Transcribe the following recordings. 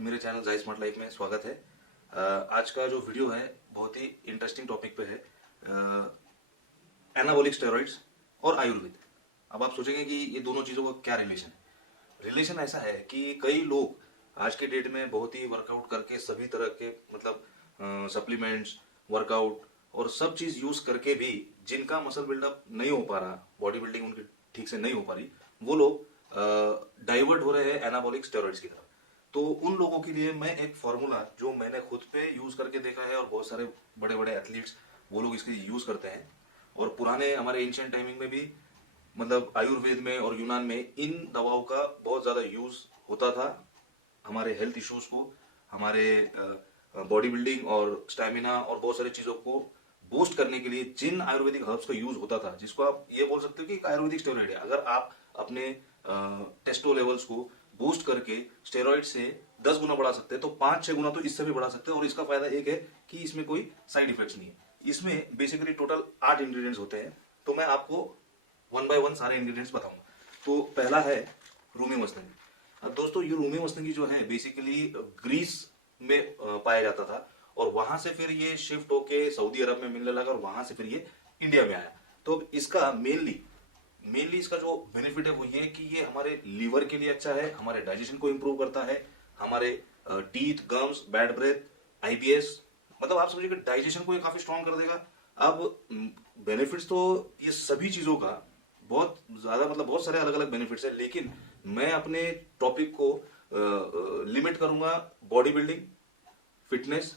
मेरे चैनल जाय smart life में स्वागत है। आज का जो वीडियो है बहुत ही इंटरेस्टिंग टॉपिक पे है, एनाबॉलिक स्टेरॉइड्स और आयुर्वेद। अब आप सोचेंगे कि ये दोनों चीज़ों का क्या रिलेशन है। रिलेशन ऐसा है कि कई लोग आज के डेट में बहुत ही वर्कआउट करके सभी तरह के मतलब सप्लीमेंट्स, वर्कआउट और सब चीज़ यूज़ करके भी जिनका मसल बिल्डअप नहीं हो पा रहा, बॉडी बिल्डिंग उनकी ठीक से नहीं हो पा रही, वो लोग डाइवर्ट हो रहे हैं एनाबॉलिक स्टेरॉइड्स की तरफ। तो उन लोगों के लिए मैं एक फॉर्मूला जो मैंने खुद पे यूज करके देखा है और बहुत सारे बड़े बड़े एथलीट्स वो लोग इसके यूज करते हैं, और पुराने हमारे एंशिएंट टाइमिंग में भी मतलब आयुर्वेद में और यूनान में इन दवाओं का बहुत ज्यादा यूज होता था हमारे हेल्थ इश्यूज को, हमारे बॉडी बिल्डिंग और स्टैमिना और बहुत सारी चीजों को बूस्ट करने के लिए जिन आयुर्वेदिक हर्ब्स का यूज होता था, जिसको आप ये बोल सकते हो कि एक आयुर्वेदिक स्टेरॉइड है। अगर आप अपने टेस्टो लेवल्स को बूस्ट करके स्टेरॉइड से 10 गुना बढ़ा सकते हैं तो 5-6 गुना तो इससे भी बढ़ा सकते हैं। और इसका फायदा एक है कि इसमें कोई साइड इफेक्ट्स नहीं है। इसमें बेसिकली टोटल 8 इंग्रेडिएंट्स होते हैं, तो मैं आपको वन बाय वन सारे इंग्रेडिएंट्स बताऊंगा। तो पहला है रूमी मस्तंगी। अब दोस्तों ये रूमी मस्तंगी जो है बेसिकली ग्रीस में पाया जाता था, और वहां से फिर ये शिफ्ट होके सऊदी अरब में मिलने लगा, और वहां से फिर ये इंडिया में आया। तो इसका मेनली इसका जो बेनिफिट है वो ये कि ये हमारे लीवर के लिए अच्छा है, हमारे डाइजेशन को इंप्रूव करता है, हमारे teeth, gums, bad breath, IBS, मतलब आप समझिए कि डाइजेशन को ये काफी स्ट्रॉन्ग कर देगा। अब बेनिफिट्स तो ये सभी चीजों का बहुत ज्यादा मतलब बहुत सारे अलग अलग बेनिफिट्स है, लेकिन मैं अपने टॉपिक को लिमिट करूंगा body building, fitness,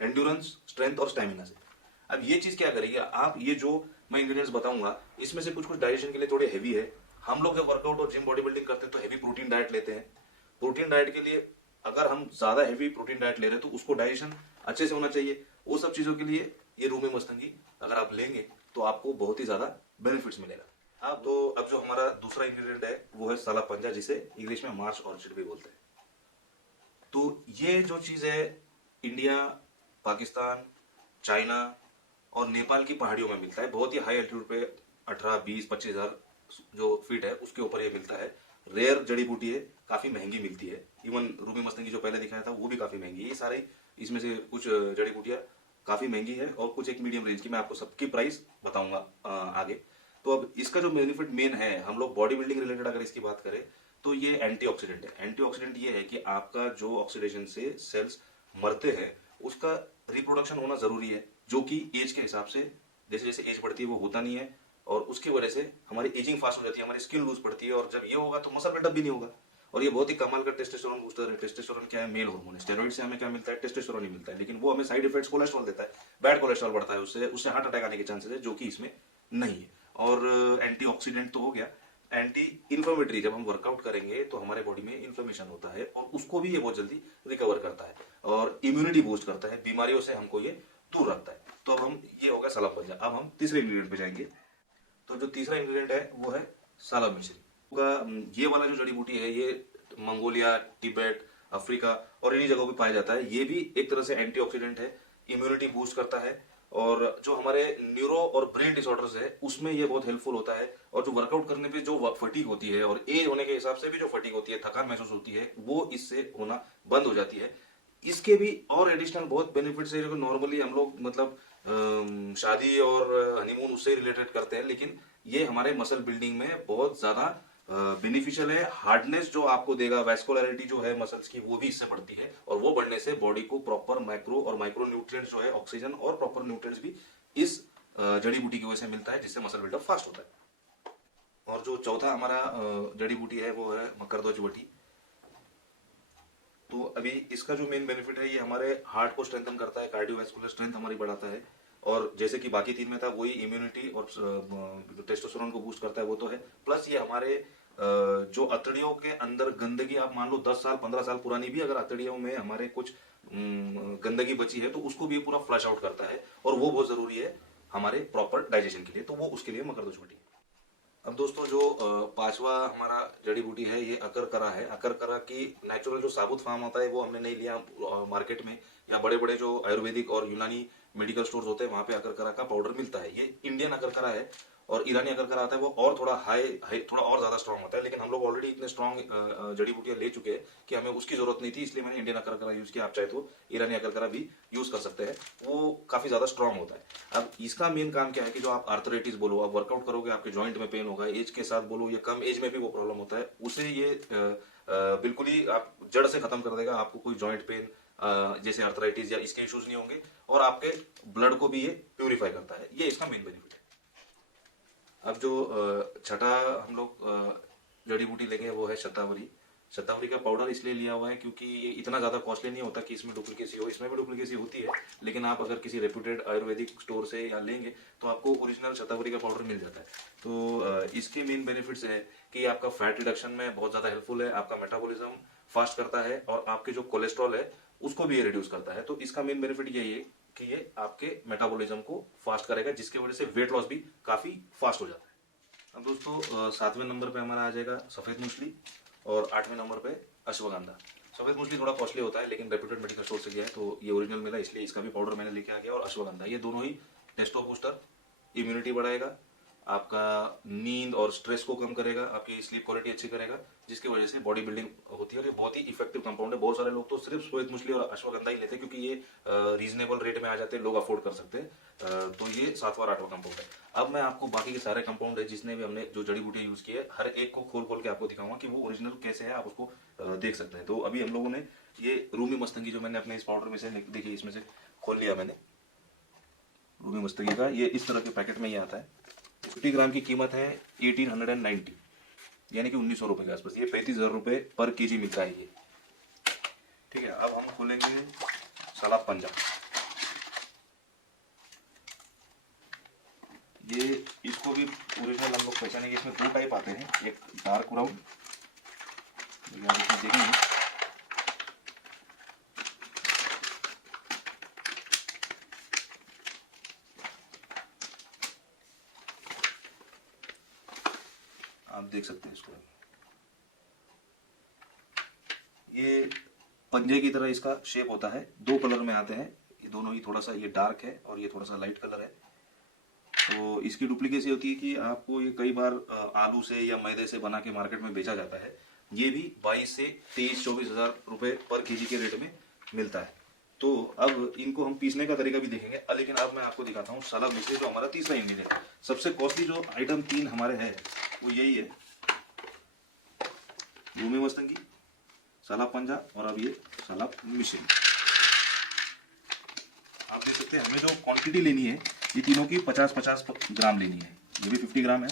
endurance, strength और स्टैमिना से। अब ये चीज क्या करेगी, आप ये जो मैं इंग्रेडिएंट्स बताऊंगा इसमें से कुछ कुछ डाइजेशन के लिए थोड़े हैवी है। हम लोग जब वर्कआउट और जिम बॉडी बिल्डिंग करते हैं तो हैवी प्रोटीन डाइट लेते हैं। प्रोटीन डाइट के लिए अगर हम ज्यादा हैवी प्रोटीन डाइट ले रहे हैं तो उसको डाइजेशन अच्छे से होना चाहिए। वो सब चीजों के लिए ये रूमी मस्तंगी अगर आप लेंगे तो आपको बहुत ही ज्यादा बेनिफिट्स मिलेगा। अब जो हमारा दूसरा इंग्रेडिएंट है वो है साला पंजा, जिसे इंग्लिश में मार्स ऑर्चिड भी बोलते हैं। तो ये जो चीज है इंडिया, पाकिस्तान, चाइना और नेपाल की पहाड़ियों में मिलता है। बहुत ही हाई एल्टीट्यूड पे 18, 20, 25,000 जो फीट है उसके ऊपर ये मिलता है। रेयर जड़ी बूटी है, काफी महंगी मिलती है। इवन रूमी मस्तंगी जो पहले दिखाया था वो भी काफी महंगी है। ये सारे इसमें से कुछ जड़ी बूटियां काफी महंगी है और कुछ एक मीडियम रेंज की। मैं आपको सबकी प्राइस बताऊंगा आगे। तो अब इसका जो बेनिफिट मेन है, हम लोग बॉडी बिल्डिंग रिलेटेड अगर इसकी बात करें तो ये एंटीऑक्सीडेंट है। एंटीऑक्सीडेंट ये है कि आपका जो ऑक्सीडेशन से सेल्स मरते हैं उसका रिप्रोडक्शन होना जरूरी है, जो कि एज के हिसाब से जैसे जैसे एज बढ़ती है वो होता नहीं है, और उसकी वजह से हमारी एजिंग फास्ट हो जाती है, हमारी स्किन लूज पड़ती है, और जब ये होगा तो मसल बिल्डअप भी नहीं होगा। और ये बहुत ही कमाल का टेस्टोस्टेरोन बूस्टर है। टेस्टोस्टेरोन क्या है? मेल हार्मोन है। स्टेरॉइड से हमें क्या मिलता है? टेस्टोस्टेरोन ही मिलता है, लेकिन वो हमें साइड इफेक्ट्स कोलेस्ट्रॉल देता है, बैड कोलेस्ट्रॉल बढ़ता है, उससे उससे हार्ट अटैक आने के चांसेस है, जो कि इसमें नहीं है। और एंटीऑक्सीडेंट तो हो गया। एंटी इन्फ्लेमेटरी, जब हम वर्कआउट करेंगे तो हमारे बॉडी में इन्फ्लेमेशन होता है और उसको भी ये बहुत जल्दी रिकवर करता है, और इम्यूनिटी बूस्ट करता है, बीमारियों से हमको ये दूर रखता है। तो अब हम ये हो गया साला पंजा। अब हम तीसरे इंग्रेडिएंट पे जाएंगे। तो जो तीसरा इंग्रेडिएंट है वो है साला मिश्री का। ये वाला जो जड़ी बूटी है ये मंगोलिया, तिब्बत, अफ्रीका और इन्हीं जगहों पे पाया जाता है। ये भी एक तरह से एंटीऑक्सीडेंट है, इम्यूनिटी बूस्ट करता है, और जो हमारे न्यूरो और ब्रेन डिसऑर्डर्स है उसमें ये बहुत हेल्पफुल होता है। और जो वर्कआउट करने पे जो फटीग होती है और एज होने के हिसाब से भी जो फटीग होती है, थकान महसूस होती है, वो इससे होना बंद हो जाती है। इसके भी और एडिशनल बहुत बेनिफिट्स है जो नॉर्मली हम लोग मतलब शादी और हनीमून उससे रिलेटेड करते हैं, लेकिन ये हमारे मसल बिल्डिंग में बहुत ज्यादा बेनिफिशियल है। हार्डनेस जो आपको देगा, वैस्कुलरिटी जो है मसल्स की वो भी इससे बढ़ती है, और वो बढ़ने से बॉडी को प्रॉपर माइक्रो और माइक्रो न्यूट्रिएंट्स जो है, ऑक्सीजन और प्रॉपर न्यूट्रिएंट्स भी इस जड़ी बूटी की वजह से मिलता है, जिससे मसल बिल्डअप फास्ट होता है। और जो चौथा हमारा जड़ी बूटी है वो है मकरध्वज वटी। तो अभी इसका जो मेन बेनिफिट है ये हमारे हार्ट को स्ट्रेंथन करता है, कार्डियोवैस्कुलर स्ट्रेंथ हमारी बढ़ाता है, और जैसे कि बाकी तीन में था वही इम्यूनिटी और जो टेस्टोस्टेरोन को बूस्ट करता है वो तो है। प्लस ये हमारे जो अतड़ियों के अंदर गंदगी, आप मान लो 10 साल 15 साल पुरानी भी अगर अतड़ियों में हमारे कुछ गंदगी बची है तो उसको भी पूरा फ्लश आउट करता है, और वो बहुत जरूरी है हमारे प्रॉपर डाइजेशन के लिए। तो वो उसके लिए मकरध्वज वटी। अब दोस्तों जो पांचवा हमारा जड़ी बूटी है ये अकरकरा है। अकरकरा की नेचुरल जो साबुत फार्म होता है वो हमने नहीं लिया मार्केट में, या बड़े बड़े जो आयुर्वेदिक और यूनानी मेडिकल स्टोर्स होते हैं वहां पे अकरकरा का पाउडर मिलता है। ये इंडियन अकरकरा है, और ईरानी अकरकरा आता है वो और थोड़ा हाई थोड़ा और ज्यादा स्ट्रांग होता है, लेकिन हम लोग ऑलरेडी इतने स्ट्रांग जड़ी बूटियां ले चुके हैं कि हमें उसकी जरूरत नहीं थी, इसलिए मैंने इंडियन अकरकरा यूज किया। आप चाहे तो ईरानी अकरकरा भी यूज कर सकते हैं, वो काफी ज्यादा स्ट्रांग होता है। अब इसका मेन काम क्या है कि जो आप आर्थराइटिस बोलो, आप वर्कआउट करोगे आपके जॉइंट में पेन होगा, एज के साथ बोलो या कम एज में भी वो प्रॉब्लम होता है, उसे ये बिल्कुल ही आप जड़ से खत्म कर देगा। आपको कोई जॉइंट पेन जैसे आर्थराइटिस या इसके इश्यूज नहीं होंगे, और आपके ब्लड को भी ये प्यूरिफाई करता है, ये इसका मेन बेनिफिट है। अब जो छठा हम लोग जड़ी बूटी लेंगे वो है शतावरी। शतावरी का पाउडर इसलिए लिया हुआ है क्योंकि ये इतना ज़्यादा कॉस्टली नहीं होता कि इसमें डुप्लीकेसी हो, इसमें भी डुप्लीकेसी होती है, लेकिन आप अगर किसी रेप्यूटेड आयुर्वेदिक स्टोर से या लेंगे तो आपको ओरिजिनल शतावरी का पाउडर मिल जाता है। तो इसके मेन बेनिफिट्स है कि आपका फैट रिडक्शन में बहुत ज़्यादा हेल्पफुल है, आपका मेटाबॉलिज्म फास्ट करता है, और आपके जो कोलेस्ट्रॉल है उसको भी ये रिड्यूस करता है। तो इसका मेन बेनिफिट यही है कि ये आपके मेटाबॉलिज्म को फास्ट करेगा, जिसकी वजह से वेट लॉस भी काफी फास्ट हो जाता है। अब दोस्तों 7वें नंबर पे हमारा आ जाएगा सफेद मूसली, और 8वें नंबर पे अश्वगंधा। सफेद मूसली थोड़ा कॉस्टली होता है, लेकिन रेप्यूटेड मेडिकल स्टोर से गया है तो ये ओरिजिनल मिला, इसलिए इसका भी पाउडर मैंने लेके आ गया। और अश्वगंधा, ये दोनों ही टेस्टो बूस्टर, इम्यूनिटी बढ़ाएगा, आपका नींद और स्ट्रेस को कम करेगा, आपकी स्लीप क्वालिटी अच्छी करेगा, जिसकी वजह से बॉडी बिल्डिंग होती है। और ये बहुत ही इफेक्टिव कंपाउंड है। बहुत सारे लोग तो सिर्फ श्वेत मूसली और अश्वगंधा ही लेते हैं क्योंकि ये रीजनेबल रेट में आ जाते हैं, लोग अफोर्ड कर सकते हैं। तो ये 7वां 8वां कंपाउंड है। अब मैं आपको बाकी के सारे कंपाउंड है जिसने भी हमने जो जड़ी बूटियां यूज की है, हर एक को खोल खोल के आपको दिखाऊंगा कि वो ओरिजिनल कैसे है, आप उसको देख सकते हैं। तो अभी हम लोगों ने ये रूमी मस्तंगी जो मैंने अपने इस पाउडर में से देखिए, इसमें से खोल लिया मैंने रूमी मस्तंगी का। ये इस तरह के पैकेट में ये आता है। 50 ग्राम की कीमत है 1890, यानी कि 1900 रुपए के आसपास। ये 35,000 रुपए पर केजी मिलता है ये, ठीक है। अब हम खोलेंगे सलाब पंजा। ये इसको भी ओरिजिनल हम लोग पहचानेंगे। इसमें 2 टाइप आते हैं, एक डार्क ब्राउन, देखेंगे आप देख सकते हैं इसको। ये पंजे की तरह इसका शेप होता है, 2 कलर में आते हैं ये दोनों ही, थोड़ा सा ये डार्क है और ये थोड़ा सा लाइट कलर है। तो इसकी डुप्लीकेसी होती है कि आपको ये कई बार आलू से या मैदे से बना के मार्केट में बेचा जाता है। ये भी 22 से 23-24 हजार रुपए पर केजी के रेट में मिलता है। तो अब इनको हम पीसने का तरीका भी देखेंगे, लेकिन अब मैं आपको दिखाता हूँ सलाब मिश्री, जो हमारा तीसरा इंग्रेडिएंट है। सबसे कॉस्टली जो आइटम 3 हमारे है वो यही है, रूमी मस्तंगी, सलाब पंजा और अब ये सलाब मिश्री। आप देख सकते हैं हमें जो क्वांटिटी लेनी है ये तीनों की 50-50 ग्राम लेनी है। ये भी 50 ग्राम है,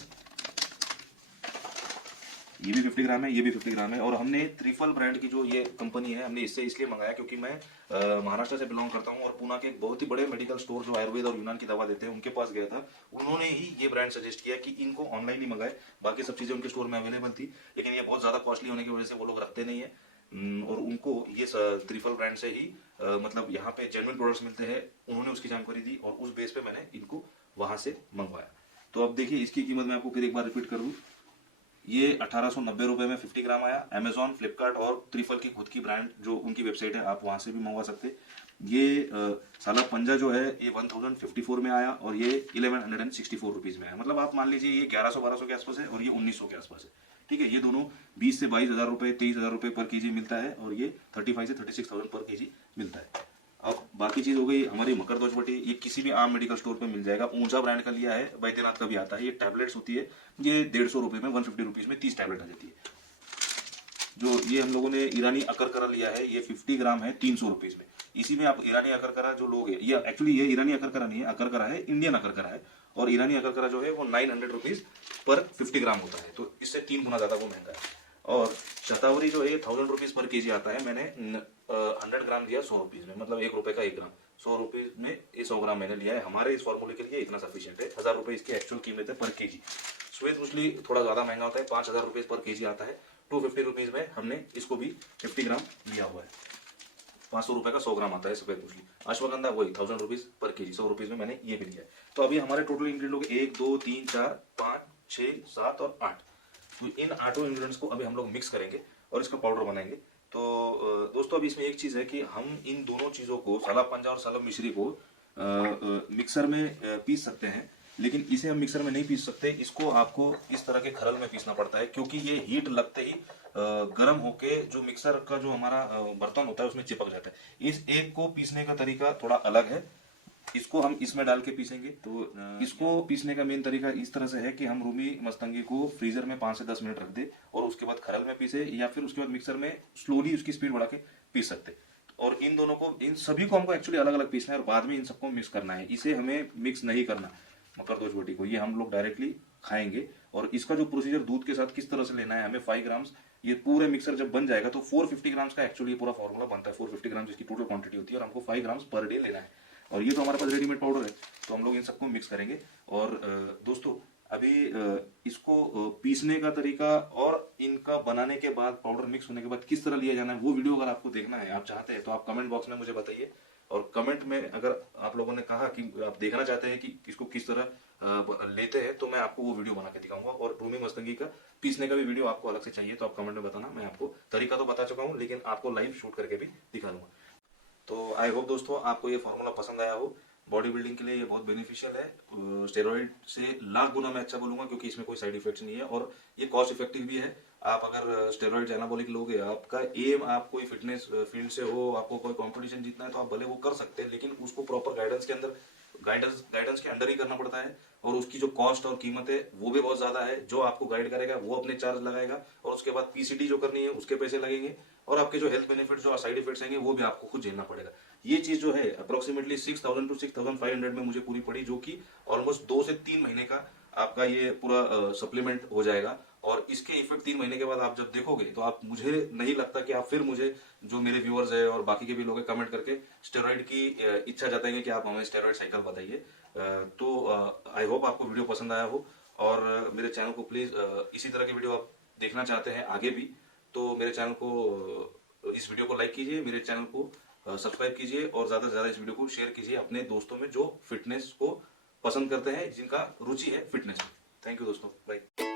ये भी 50 ग्राम है, ये भी 50 ग्राम है। और हमने त्रिफल ब्रांड की जो ये कंपनी है, हमने इससे इसलिए मंगाया क्योंकि मैं महाराष्ट्र से बिलोंग करता हूँ, और पुणे के एक बहुत ही बड़े मेडिकल स्टोर जो आयुर्वेद और यूनान की दवा देते हैं उनके पास गया था। उन्होंने ही ये ब्रांड सजेस्ट किया कि इनको ऑनलाइन ही मंगाए। बाकी सब चीजें उनके स्टोर में अवेलेबल थी, लेकिन ये बहुत ज्यादा कॉस्टली होने की वजह से वो लोग रखते नहीं है। और उनको ये त्रिफल ब्रांड से ही मतलब यहाँ पे जेन्युइन प्रोडक्ट्स मिलते हैं, उन्होंने उसकी जानकारी दी और उस बेस पे मैंने इनको वहां से मंगवाया। तो अब देखिए इसकी कीमत मैं आपको फिर एक बार रिपीट करूँ, ये 1890 रुपए में 50 ग्राम आया। अमेजॉन, फ्लिपकार्ट और त्रिफल की खुद की ब्रांड जो उनकी वेबसाइट है, आप वहां से भी मंगवा सकते हैं। ये साला पंजा जो है ये 1054 में आया, और ये 1164 रुपीज में है। मतलब आप मान लीजिए ये 1100-1200 के आसपास है और ये 1900 के आसपास है, ठीक है। ये दोनों 20 से 22,000 रुपए, 23,000 रुपए पर केजी मिलता है, और ये 35 से 36,000 पर केजी मिलता है। अब बाकी चीज हो गई हमारी मकर ध्वजवटी। ये किसी भी आम मेडिकल स्टोर पे मिल जाएगा। ऊंचा ब्रांड का लिया है, वैद्यनाथ का भी आता है। ये टैबलेट्स होती है, ये 150 रुपए में, 150 रुपीज में 30 टैबलेट आ जाती है। जो ये हम लोगों ने ईरानी अकरकरा लिया है, ये 50 ग्राम है 300 रुपीज में। इसी में आप ईरानी अकरकरा जो लोग है, ये एक्चुअली ये ईरानी अकरकरा नहीं है, अकरकरा है, इंडियन अकरकरा है। और ईरानी अकरकरा जो है वो 900 रुपीज पर 50 ग्राम होता है, तो इससे 3 गुना ज्यादा वो महंगा है। और शतावरी जो है 1000 रुपीज पर केजी आता है। मैंने 100 ग्राम दिया 100 रुपीज में, मतलब 1 रुपए का 1 ग्राम, 100 रुपीज में ये 100 ग्राम मैंने लिया है। हमारे इस फॉर्मूले के लिए इतना सफिशियंट है। 1000 रुपए इसकी एक्चुअल कीमत है पर केजी। श्वेत मूसली थोड़ा ज्यादा महंगा होता है, 5000 रुपीज पर केजी आता है। 250 रुपीज में हमने इसको भी 50 ग्राम लिया हुआ है। 500 रुपए का 100 ग्राम आता है सफेद मूसली। अश्वगंधा वही 1000 रुपीज पर केजी, 100 रुपीज में मैंने ये भी लिया है। तो अभी हमारे टोटल इंग्रेडिएंट लोग 1 2 3 4 5 6 7 और 8। तो इन 8 इंग्रेडिएंट्स को अभी हम लोग मिक्स करेंगे और इसका पाउडर बनाएंगे। तो दोस्तों अभी इसमें एक चीज है कि हम इन दोनों चीजों को, सलाब पंजा और सलाब मिश्री को मिक्सर में पीस सकते हैं, लेकिन इसे हम मिक्सर में नहीं पीस सकते, इसको आपको इस तरह के खरल में पीसना पड़ता है, क्योंकि ये हीट लगते ही गर्म होके जो मिक्सर का जो हमारा बर्तन होता है उसमें चिपक जाता है। इस एक को पीसने का तरीका थोड़ा अलग है, इसको हम इसमें डाल के पीसेंगे। तो इसको पीसने का मेन तरीका इस तरह से है कि हम रूमी मस्तंगी को फ्रीजर में 5 से 10 मिनट रख दे और उसके बाद खरल में पीसे, या फिर उसके बाद मिक्सर में स्लोली उसकी स्पीड बढ़ा के पीस सकते। और इन दोनों को, इन सभी को हमको एक्चुअली अलग अलग पीसना है और बाद में इन सबको मिक्स करना है। इसे हमें मिक्स नहीं करना मकरदोश बोटी को, ये हम लोग डायरेक्टली खाएंगे। और इसका जो प्रोसीजर दूध के साथ किस तरह से लेना है, हमें 5 ग्राम्स, ये पूरे मिक्सर जब बन जाएगा तो 450 ग्राम्स का एक्चुअली पूरा फॉर्मूला बनता है। 450 ग्राम्स इसकी टोटल क्वांटिटी होती है और हमको 5 ग्राम्स पर डे लेना है। और ये तो हमारे पास रेडीमेड पाउडर है, तो हम लोग इन सबको मिक्स करेंगे। और दोस्तों अभी इसको पीसने का तरीका और इनका बनाने के बाद, पाउडर मिक्स होने के बाद किस तरह लिया जाना है, वो वीडियो अगर आपको देखना है, आप चाहते हैं, तो आप कमेंट बॉक्स में मुझे बताइए। और कमेंट में अगर आप लोगों ने कहा कि आप देखना चाहते हैं कि इसको किस तरह लेते हैं, तो मैं आपको वो वीडियो बना के दिखाऊंगा। और रूमी मस्तंगी का पीसने का भी वीडियो आपको अलग से चाहिए तो आप कमेंट में बताना, मैं आपको तरीका तो बता चुका हूँ लेकिन आपको लाइव शूट करके भी दिखा दूंगा। तो आई होप दोस्तों आपको ये फार्मूला पसंद आया हो। बॉडी बिल्डिंग के लिए ये बहुत बेनिफिशियल है, स्टेरॉइड से लाख गुना मैं अच्छा बोलूंगा, क्योंकि इसमें कोई साइड इफेक्ट्स नहीं है और ये कॉस्ट इफेक्टिव भी है। आप अगर स्टेरॉइड एनाबॉलिक लोगे, आपका एम, आप कोई फिटनेस फील्ड से हो, आपको कोई कंपटीशन जीतना है, तो आप भले वो कर सकते हैं, लेकिन उसको प्रॉपर गाइडेंस के अंदर, गाइडेंस के अंडर ही करना पड़ता है। और उसकी जो कॉस्ट और कीमत है वो भी बहुत ज्यादा है। जो आपको गाइड करेगा वो अपने चार्ज लगाएगा, और उसके बाद पीसीडी जो करनी है उसके पैसे लगेंगे, और आपके जो हेल्थ बेनिफिट्स जो साइड इफेक्ट्स आएंगे वो भी आपको खुद झेलना पड़ेगा। ये चीज जो है अप्रोक्सीमेटली 6000 टू 6500 में मुझे पूरी पड़ी, जो कि ऑलमोस्ट 2 से 3 महीने का आपका ये पूरा सप्लीमेंट हो जाएगा। और इसके इफेक्ट 3 महीने के बाद आप जब देखोगे तो आप, मुझे नहीं लगता कि आप फिर मुझे, जो मेरे व्यूअर्स है और बाकी के भी लोग हैं, कमेंट करके स्टेरॉइड की इच्छा जताएंगे कि आप हमें स्टेरॉइड साइकिल बताइए। तो आई होप आपको वीडियो पसंद आया हो, और मेरे चैनल को प्लीज इसी तरह की वीडियो आप देखना चाहते हैं आगे भी, तो मेरे चैनल को, इस वीडियो को लाइक कीजिए, मेरे चैनल को सब्सक्राइब कीजिए, और ज्यादा से ज्यादा इस वीडियो को शेयर कीजिए अपने दोस्तों में जो फिटनेस को पसंद करते हैं, जिनका रुचि है फिटनेस में। थैंक यू दोस्तों, बाय।